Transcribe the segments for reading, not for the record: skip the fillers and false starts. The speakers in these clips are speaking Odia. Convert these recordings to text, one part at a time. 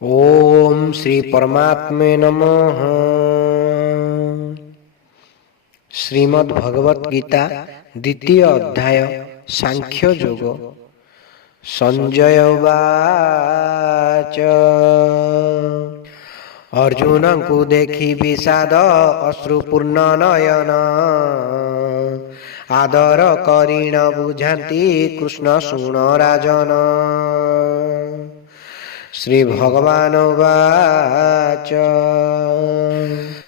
ओम श्री परमात्मे नमः। श्रीमद् भगवत गीता द्वितीय अध्याय सांख्य योग। संजय उवाच अर्जुन को देखी विषाद अश्रुपूर्ण नयन आदर करीण बुझाती कृष्ण शुण राजन। श्री भगवान उवाच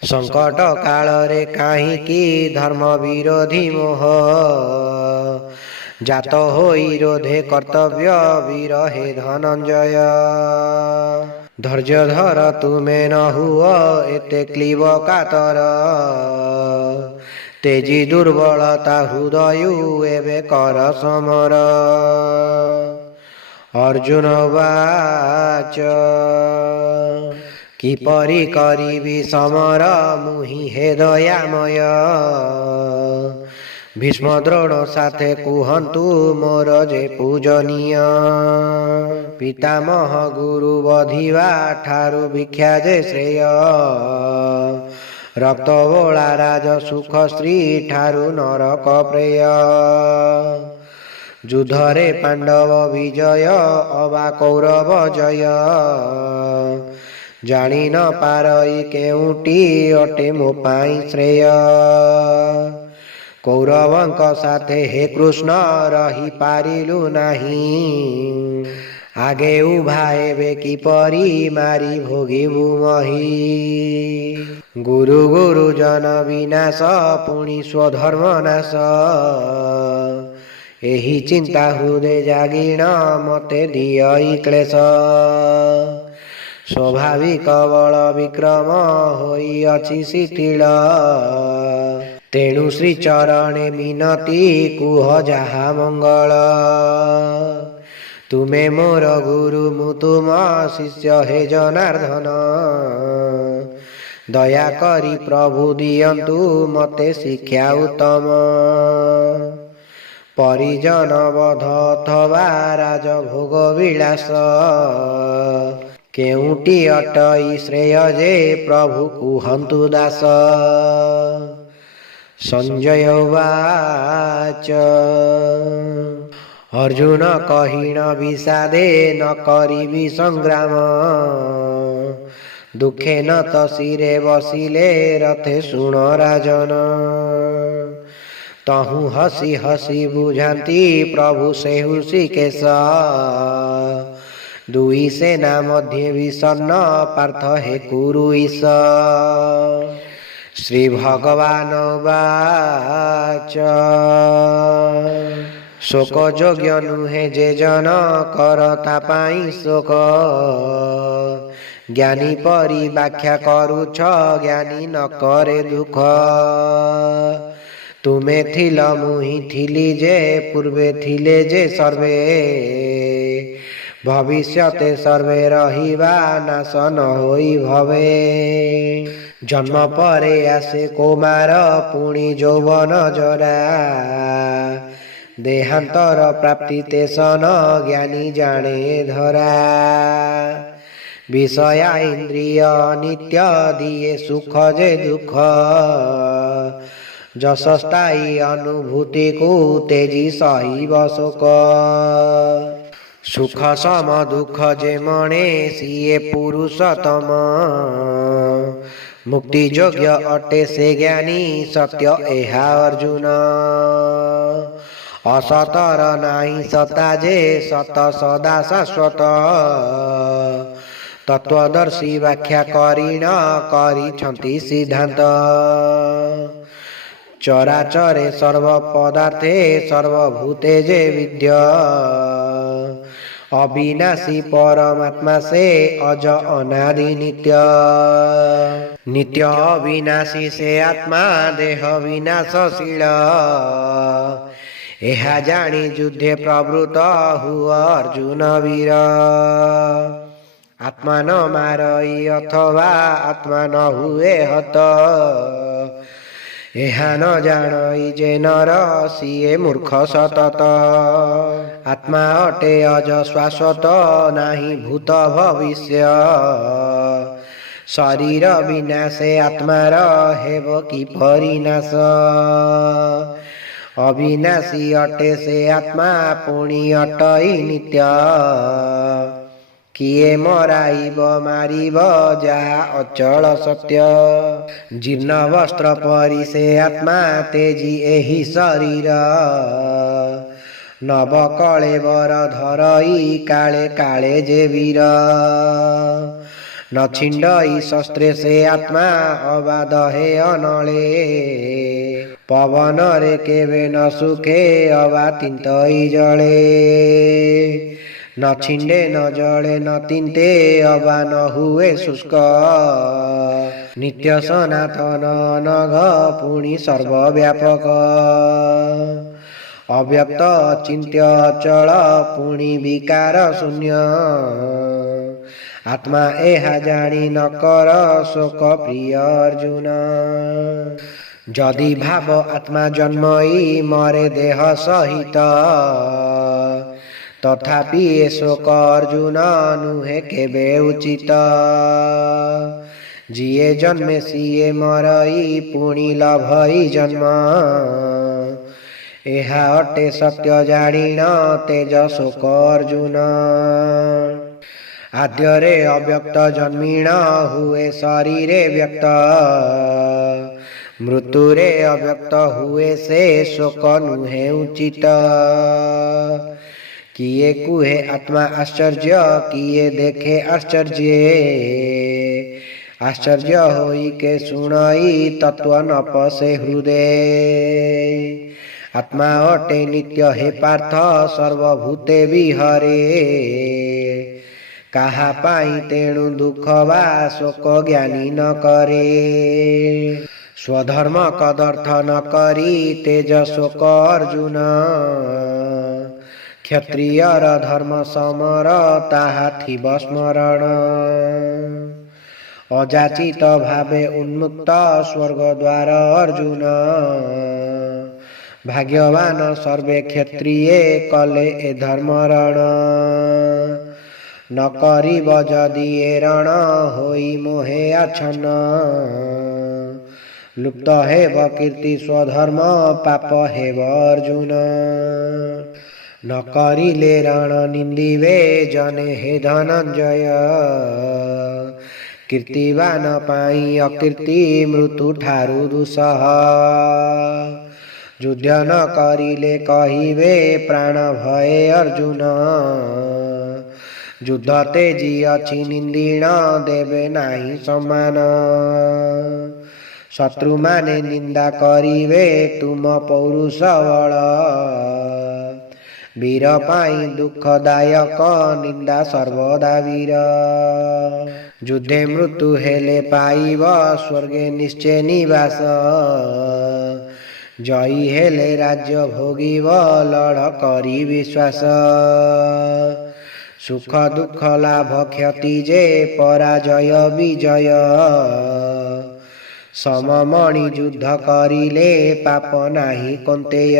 संकट काल रे काहिकी धर्म विरोधी मोह जात होई रोधे कर्तव्य वीर हे धनंजय। धैर्य धर तुमे न हुओ एते क्लीब कातर तेजी दुर्बलता हृदय एबे कर समर। अर्जुन उवाच किपरि करिबि समर मुहि हे दयामय भीष्म द्रोण साथे कुहन्तु मोर जे पूजनीय। पितामह गुरु बधिवा ठारु भिक्षा जे श्रेय रक्त बोला राज सुख स्त्री ठारु नरक प्रेय। युद्धरे पांडव विजय अबा कौरव जय जानी न पारई केउटी अटे मो पाई श्रेय। कौरवंक साथे हे कृष्ण रही पारिलु नाही आगे उभा एबे किपरि मारी भोगिबु मही। गुरु गुरुजन विनाश पुनि स्वधर्म नाश एही चिंता हृदय जागिण मते दियई क्लेश। स्वाभाविक बल विक्रम होई अछि शिथिल तेणु श्री चरणे मिनती कुह जाहा मंगल। तुमे मोर गुरु मु तुम शिष्य हे जनार्दन दया करी प्रभु दियंतु मते शिक्षा उत्तम। परिजन बध अथवा राजभोग विलास केउटी अटई श्रेय जे प्रभु कुहन्तु दास। संजय उवाच अर्जुन कहिण विषादे न करिबि संग्राम दुखे न त शिरे बसिले रथे शुण राजन। तहु हसी हसी बुझाती प्रभु से ऋषिकेश दुई सेना मध्य विषन्न पार्थ हे कुरु ईश। श्री भगवान उवाच शोक योग्य नुहे जे जन करता पाई शोक ज्ञानी परि व्याख्या करुछ ज्ञानी न करे दुख। तुमे थिल मुहि थिली जे पूर्वे थिले जे सर्वे भविष्यते सर्वे रहिबा नाश न होई भवे। जन्म परे आसे कुमार पुनि यौवन जरा देहांतर प्राप्ति तेसन ज्ञानी जाने धरा। विषया इंद्रिय नित्य दिए सुख जे दुख जस स्थायी अनुभूति को तेजी सहिब शोक। सुख सम दुख जे मणे सिए पुरुषोत्तम मुक्ति योग्य अटे से ज्ञानी सत्य एहा अर्जुन। असतर नाही सता जे सत सदा शाश्वत तत्वदर्शी व्याख्या करीण करिछन्ति सिद्धांत। चराचरे सर्व पदार्थे सर्वभूते जे विद्य अविनाशी परमात्मा से अज अनादि नित्य। नित्य अविनाशी से आत्मा देह विनाशशील एहा जानी युद्धे प्रवृत्त हुआ अर्जुन वीर। आत्मा न मारई अथवा आत्मा न हुए हत ଏହା ନ ଜାଣଇ ଯେ ନର ସିଏ ମୂର୍ଖ ସତତ। ଆତ୍ମା ଅଟେ ଅଜ ଶାଶ୍ୱତ ନାହିଁ ଭୂତ ଭବିଷ୍ୟ। ଶରୀର ବିନାଶେ ଆତ୍ମାର ହେବ କିପରି ନାଶ। ଅବିନାଶୀ ଅଟେ ସେ ଆତ୍ମା ପୁଣି ଅଟଇ ନିତ୍ୟ। କିଏ ମରାଇବ ମାରିବ ଯାହା ଅଚଳ ସତ୍ୟ। ଜୀର୍ଣ୍ଣ ବସ୍ତ୍ର ପରି ସେ ଆତ୍ମା ତେଜି ଏହି ଶରୀର। ନବ କଳେବର ଧରଇ କାଳେ କାଳେ ଯେ ବୀର। ନ ଛିଣ୍ଡଇ ଶସ୍ତ୍ରେ ସେ ଆତ୍ମା ଅବାଧ ହେ ଅନଳେ। ପବନରେ କେବେ ନ ସୁଖେ ଅବା ତିନ୍ତଇ ଜଳେ। ନ ଛିଣ୍ଡେ ନ ଜଳେ ନ ତିନ୍ତେ ଅବା ନ ହୁଏ ଶୁଷ୍କ। ନିତ୍ୟ ସନାତନ ଅନଘ ପୁଣି ସର୍ବବ୍ୟାପକ। ଅବ୍ୟକ୍ତ ଅଚିନ୍ତ୍ୟ ଅଚଳ ପୁଣି ବିକାର ଶୂନ୍ୟ। ଆତ୍ମା ଏହା ଜାଣି ନ କର ଶୋକ ପ୍ରିୟ ଅର୍ଜୁନ। ଯଦି ଭାବ ଆତ୍ମା ଜନ୍ମଇ ମରେ ଦେହ ସହିତ। ତଥାପି ଏ ଶୋକ ଅର୍ଜୁନ ନୁହେଁ କେବେ ଉଚିତ। ଯିଏ ଜନ୍ମେ ସିଏ ମରଇ ପୁଣି ଲଭଇ ଜନ୍ମ। ଏହା ଅଟେ ସତ୍ୟ ଜାଣିଣ ତେଜ ଶୋକ ଅର୍ଜୁନ। ଆଦ୍ୟରେ ଅବ୍ୟକ୍ତ ଜନ୍ମିଣ ହୁଏ ଶରୀରେ ବ୍ୟକ୍ତ। ମୃତ୍ୟୁରେ ଅବ୍ୟକ୍ତ ହୁଏ ସେ ଶୋକ ନୁହେଁ ଉଚିତ। କିଏ କୁହେ ଆତ୍ମା ଆଶ୍ଚର୍ଯ୍ୟ କିଏ ଦେଖେ ଆଶ୍ଚର୍ଯ୍ୟ। ଆଶ୍ଚର୍ଯ୍ୟ ହୋଇ କେ ଶୁଣଇ ତତ୍ତ୍ୱ ନ ପଶେ ହୃଦେ। ଆତ୍ମା ଅଟେ ନିତ୍ୟ ହେ ପାର୍ଥ ସର୍ବଭୂତେ ବିହରେ। କାହା ପାଇଁ ତେଣୁ ଦୁଃଖ ବା ଶୋକ ଜ୍ଞାନୀ ନ କରେ। ସ୍ୱଧର୍ମ କଦର୍ଥ ନ କରି ତେଜ ଶୋକ ଅର୍ଜୁନ। କ୍ଷତ୍ରିୟର ଧର୍ମ ସମର ତାହା ଥିବ ସ୍ମରଣ। ଅଯାଚିତ ଭାବେ ଉନ୍ମୁକ୍ତ ସ୍ୱର୍ଗ ଦ୍ୱାର ଅର୍ଜୁନ। ଭାଗ୍ୟବାନ ସର୍ବେ କ୍ଷତ୍ରିୟେ କଲେ ଏ ଧର୍ମରଣ। ନ କରିବ ଯଦି ଏ ରଣ ହୋଇ ମୋହେ ଆଚ୍ଛନ୍ନ। ଲୁପ୍ତ ହେବ କୀର୍ତ୍ତି ସ୍ୱଧର୍ମ ପାପ ହେବ ଅର୍ଜୁନ। ନ କରିଲେ ରଣ ନିନ୍ଦିବେ ଜନେ ହେ ଧନଞ୍ଜୟ। କୀର୍ତ୍ତିବାନ ପାଇଁ ଅକୀର୍ତ୍ତି ମୃତ୍ୟୁ ଠାରୁ ଦୁଃସହ। ଯୁଦ୍ଧ ନ କରିଲେ କହିବେ ପ୍ରାଣ ଭୟେ ଅର୍ଜୁନ। ଯୁଦ୍ଧ ତେଜି ଅଛି ନିନ୍ଦିଣ ଦେବେ ନାହିଁ ସମ୍ମାନ। ଶତ୍ରୁମାନେ ନିନ୍ଦା କରିବେ ତୁମ ପୌରୁଷ ବଳ। ବୀର ପାଇଁ ଦୁଃଖଦାୟକ ନିନ୍ଦା ସର୍ବଦା ବୀର। ଯୁଦ୍ଧେ ମୃତ୍ୟୁ ହେଲେ ପାଇବ ସ୍ୱର୍ଗେ ନିଶ୍ଚେ ନିବାସ। ଜୟୀ ହେଲେ ରାଜ୍ୟ ଭୋଗିବ ଲଢ଼ କରି ବିଶ୍ୱାସ। ସୁଖ ଦୁଃଖ ଲାଭ କ୍ଷତି ଯେ ପରାଜୟ ବିଜୟ। ସମମଣି ଯୁଦ୍ଧ କରିଲେ ପାପ ନାହିଁ କନ୍ତେୟ।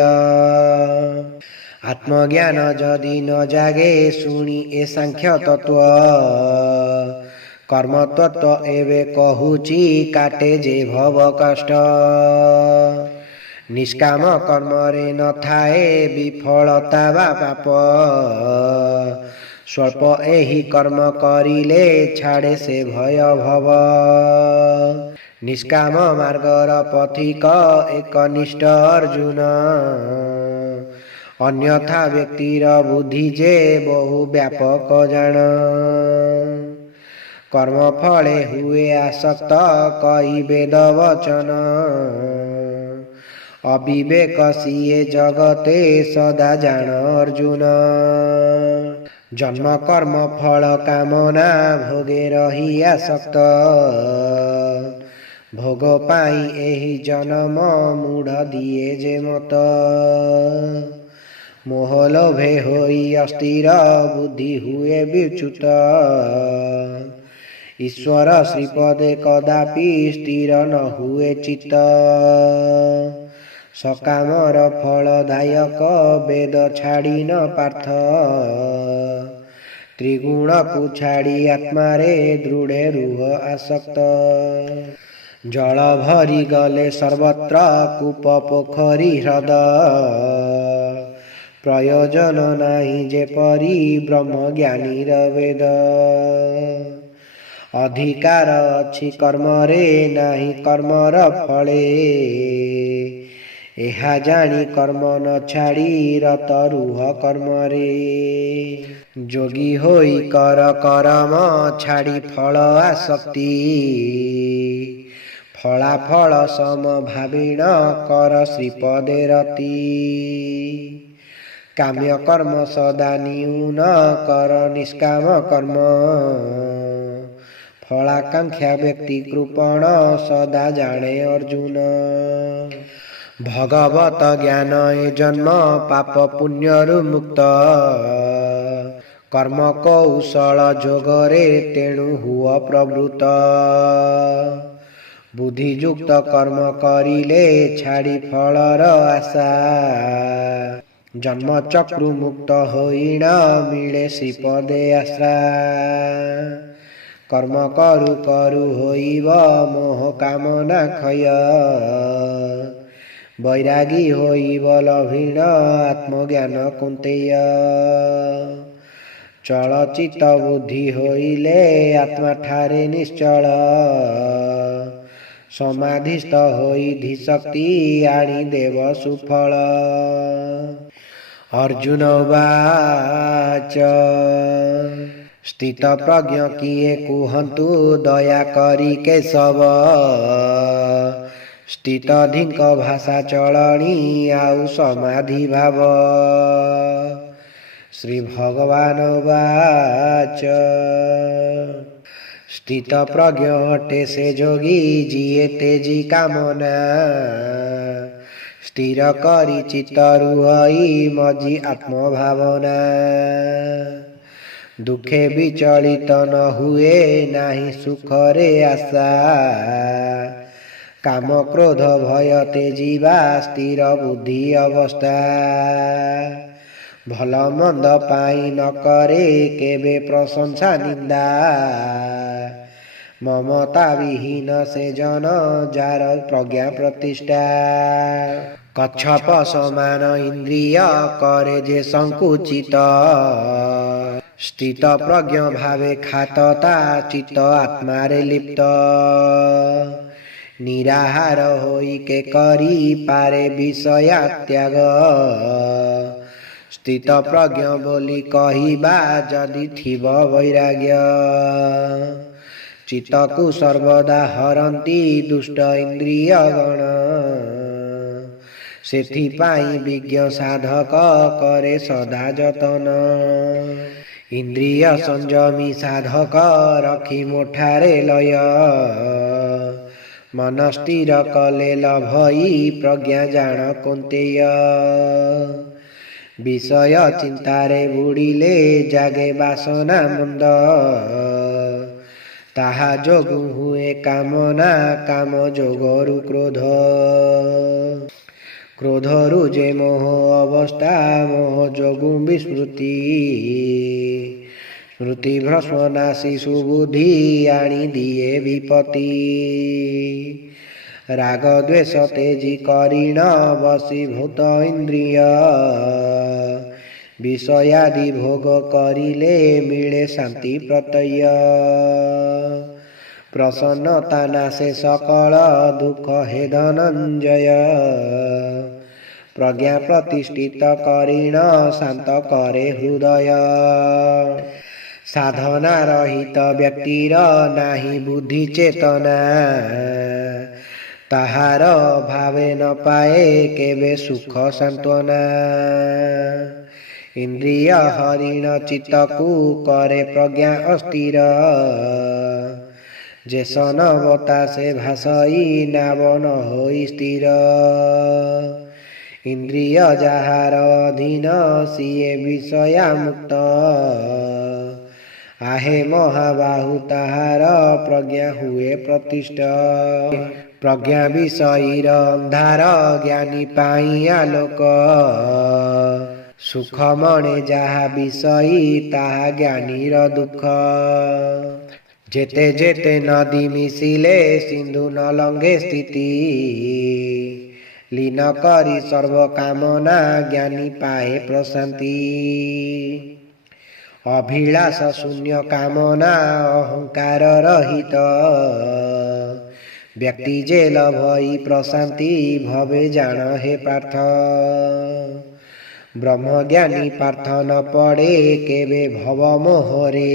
ଆତ୍ମଜ୍ଞାନ ଯଦି ନ ଜାଗେ ଶୁଣି ଏ ସାଂଖ୍ୟ ତତ୍ତ୍ୱ। କର୍ମ ତତ୍ତ୍ୱ ଏବେ କହୁଛି କାଟେ ଯେ ଭବ କଷ୍ଟ। ନିଷ୍କାମ କର୍ମରେ ନଥାଏ ବିଫଳତା ବା ପାପ। ସ୍ୱଳ୍ପ ଏହି କର୍ମ କରିଲେ ଛାଡ଼େ ସେ ଭୟ ଭବ। ନିଷ୍କାମ ମାର୍ଗର ପଥିକ ଏକନିଷ୍ଠ ଅର୍ଜୁନ। ଅନ୍ୟଥା ବ୍ୟକ୍ତିର ବୁଦ୍ଧି ଯେ ବହୁ ବ୍ୟାପକ ଜାଣ। କର୍ମ ଫଳେ ହୁଏ ଆସକ୍ତ କହି ବେଦ ବଚନ। ଅବିବେକ ସିଏ ଜଗତେ ସଦା ଜାଣ ଅର୍ଜୁନ। ଜନ୍ମ କର୍ମ ଫଳ କାମନା ଭୋଗେ ରହି ଆସକ୍ତ। ଭୋଗ ପାଇଁ ଏହି ଜନମ ମୂଢ଼ ଦିଏ ଯେ ମତ। ମୋହ ଲୋଭେ ହୋଇ ଅସ୍ଥିର ବୁଦ୍ଧି ହୁଏ ବିଚ୍ୟୁତ। ଈଶ୍ୱର ଶ୍ରୀପଦେ କଦାପି ସ୍ଥିର ନ ହୁଏ ଚିତ୍ତ। ସକାମର ଫଳଦାୟକ ବେଦ ଛାଡ଼ି ନ ପାର୍ଥ। ତ୍ରିଗୁଣକୁ ଛାଡ଼ି ଆତ୍ମାରେ ଦୃଢ଼େ ରୁହ ଆସକ୍ତ। ଜଳ ଭରି ଗଲେ ସର୍ବତ୍ର କୂପ ପୋଖରୀ ହ୍ରଦ। ପ୍ରୟୋଜନ ନାହିଁ ଯେପରି ବ୍ରହ୍ମଜ୍ଞାନୀର ବେଦ। ଅଧିକାର ଅଛି କର୍ମରେ ନାହିଁ କର୍ମର ଫଳେ। ଏହା ଜାଣି କର୍ମ ନ ଛାଡ଼ି ରତ ରୁହ କର୍ମରେ। ଯୋଗୀ ହୋଇ କର କରମ ଛାଡ଼ି ଫଳ ଆସକ୍ତି। ଫଳାଫଳ ସମଭାବିଣ କର ଶ୍ରୀପଦେ ରତି। କାମ୍ୟ କର୍ମ ସଦା ନ୍ୟୁନ କର ନିଷ୍କାମ କର୍ମ। ଫଳାକାଂକ୍ଷା ବ୍ୟକ୍ତି କୃପଣ ସଦା ଜାଣେ ଅର୍ଜୁନ। ଭଗବତ ଜ୍ଞାନ ଏ ଜନ୍ମ ପାପ ପୁଣ୍ୟରୁ ମୁକ୍ତ। କର୍ମ କୌଶଳ ଯୋଗରେ ତେଣୁ ହୁଅ ପ୍ରବୃତ୍ତ। ବୁଦ୍ଧିଯୁକ୍ତ କର୍ମ କରିଲେ ଛାଡ଼ି ଫଳର ଆଶା। ଜନ୍ମଚକ୍ରୁ ମୁକ୍ତ ହୋଇଣ ମିଳେ ଶ୍ରୀପଦେ ଆଶ୍ରା। କର୍ମ କରୁ କରୁ ହୋଇବ ମୋହ କାମନା କ୍ଷୟ। ବୈରାଗୀ ହୋଇବ ଲଭିଣ ଆତ୍ମଜ୍ଞାନ କୁନ୍ତେୟ। ଚଳଚିତ ବୁଦ୍ଧି ହୋଇଲେ ଆତ୍ମାଠାରେ ନିଶ୍ଚଳ। ସମାଧିସ୍ଥ ହୋଇ ଧୀଶକ୍ତି ଆଣି ଦେବ ସୁଫଳ। ଅର୍ଜୁନ ଉବାଚ ସ୍ଥିତ ପ୍ରଜ୍ଞ କିଏ କୁହନ୍ତୁ ଦୟା କରି କେଶବ। ସ୍ଥିତଧୀଙ୍କ ଭାଷା ଚଳଣି ଆଉ ସମାଧି ଭାବ। ଶ୍ରୀ ଭଗବାନ ଉବାଚ ସ୍ଥିତ ପ୍ରଜ୍ଞ ଅଟେ ସେ ଯୋଗୀ ଯିଏ ତେଜି କାମନା। ସ୍ଥିର କରି ଚିତ୍ତ ରୁହଇ ମଜି ଆତ୍ମଭାବନା। ଦୁଃଖେ ବିଚଳିତ ନ ହୁଏ ନାହିଁ ସୁଖରେ ଆଶା। କାମ କ୍ରୋଧ ଭୟ ତେଜିବା ସ୍ଥିର ବୁଦ୍ଧି ଅବସ୍ଥା। ଭଲ ମନ୍ଦ ପାଇଁ ନ କରେ କେବେ ପ୍ରଶଂସା ନିନ୍ଦା। ମମତା ବିହୀନ ସେ ଜନ ଯାର ପ୍ରଜ୍ଞା ପ୍ରତିଷ୍ଠା। କଚ୍ଛପ ସମାନ ଇନ୍ଦ୍ରିୟ କରେ ଯେ ସଂକୁଚିତ। ସ୍ଥିତ ପ୍ରଜ୍ଞ ଭାବେ ଖାତତା ଚିତ୍ତ ଆତ୍ମାରେ ଲିପ୍ତ। ନିରାହାର ହୋଇ କେ କରି ପାରେ ବିଷୟା ତ୍ୟାଗ। ସ୍ଥିତ ପ୍ରଜ୍ଞ ବୋଲି କହିବା ଯଦି ଥିବ ବୈରାଗ୍ୟ। ଚିତ୍ତକୁ ସର୍ବଦା ହରନ୍ତି ଦୁଷ୍ଟ ଇନ୍ଦ୍ରିୟ ଗଣ। ସେଥିପାଇଁ ବିଜ୍ଞ ସାଧକ କରେ ସଦା ଯତନ। ଇନ୍ଦ୍ରିୟ ସଂଯମୀ ସାଧକ ରଖି ମୋଠାରେ ଲୟ। ମନ ସ୍ଥିର କଲେ ଲଭଇ ପ୍ରଜ୍ଞା ଜାଣ କୁନ୍ତେୟ। ବିଷୟ ଚିନ୍ତାରେ ବୁଡ଼ିଲେ ଜାଗେ ବାସନା ମନ୍ଦ। ତାହା ଯୋଗୁ ହୁଏ କାମନା କାମ ଯୋଗରୁ କ୍ରୋଧ। କ୍ରୋଧରୁ ଯେ ମୋହ ଅବସ୍ଥା ମୋହ ଯୋଗୁ ବିସ୍ମୃତି। ସ୍ମୃତି ଭ୍ରଷ୍ମ ନାଶୀ ସୁବୁଦ୍ଧି ଆଣି ଦିଏ ବିପତ୍ତି। ରାଗ ଦ୍ୱେଷ ତେଜି କରିଣ ବଶୀଭୂତ ଇନ୍ଦ୍ରିୟ। ବିଷୟାଦି ଭୋଗ କରିଲେ ମିଳେ ଶାନ୍ତି ପ୍ରତ୍ୟୟ। ପ୍ରସନ୍ନତା ନାଶେ ସକଳ ଦୁଃଖ ହେ ଧନଞ୍ଜୟ। ପ୍ରଜ୍ଞା ପ୍ରତିଷ୍ଠିତ କରିଣ ଶାନ୍ତ କରେ ହୃଦୟ। ସାଧନା ରହିତ ବ୍ୟକ୍ତିର ନାହିଁ ବୁଦ୍ଧି ଚେତନା। ତାହାର ଭାବେ ନ ପାଏ କେବେ ସୁଖ ସାନ୍ତ୍ୱନା। ଇନ୍ଦ୍ରିୟ ହରିଣ ଚିତ୍ତକୁ କରେ ପ୍ରଜ୍ଞା ଅସ୍ଥିର। ଯେ ସନବତା ସେ ଭାସଇ ନାବ ନ ହୋଇ ସ୍ଥିର। ଇନ୍ଦ୍ରିୟ ଯାହାର ଅଧୀନ ସିଏ ବିଷୟା ମୁକ୍ତ। आहे ମହାବାହୁ ତାହାର ପ୍ରଜ୍ଞା ହୁଏ ପ୍ରତିଷ୍ଠ। ପ୍ରଜ୍ଞା ବିଷୟୀର ଅନ୍ଧାର ଜ୍ଞାନୀ ପାଇଁ ଆଲୋକ। ସୁଖ ମଣେ ଯାହା ବିଷୟୀ ତାହା ଜ୍ଞାନୀର ଦୁଃଖ। ଯେତେ ଯେତେ ନଦୀ ମିଶିଲେ ସିନ୍ଧୁ ନ ଲଙ୍ଗେ ସ୍ଥିତି। ଲୀନ କରି ସର୍ବ କାମନା ଜ୍ଞାନୀ ପାଏ ପ୍ରଶାନ୍ତି। ଅଭିଳାଷ ଶୂନ୍ୟ କାମନା ଅହଙ୍କାର ରହିତ। ବ୍ୟକ୍ତି ଯେ ଲଭଇ ପ୍ରଶାନ୍ତି ଭବେ ଜାଣ ହେ ପାର୍ଥ। ବ୍ରହ୍ମଜ୍ଞାନୀ ପାର୍ଥ ନ ପଡ଼େ କେବେ ଭବ ମୋହରେ।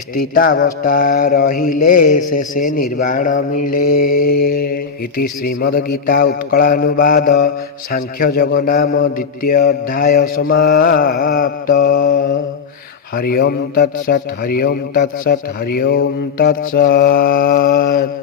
ସ୍ଥିତାବସ୍ଥା ରହିଲେ ଶେଷେ ନିର୍ବାଣ ମିଳେ। ଇତି ଶ୍ରୀମଦ୍ଗୀତା ଉତ୍କଳାନୁବାଦ ସାଂଖ୍ୟ ଯୋଗ ନାମ ଦ୍ୱିତୀୟ ଅଧ୍ୟାୟ ସମାପ୍ତ। ହରି ଓମ୍ ତତ୍ସତ୍ ହରି ଓମ୍ ତତ୍ସତ୍ ହରି ଓମ୍ ତତ୍ସତ୍।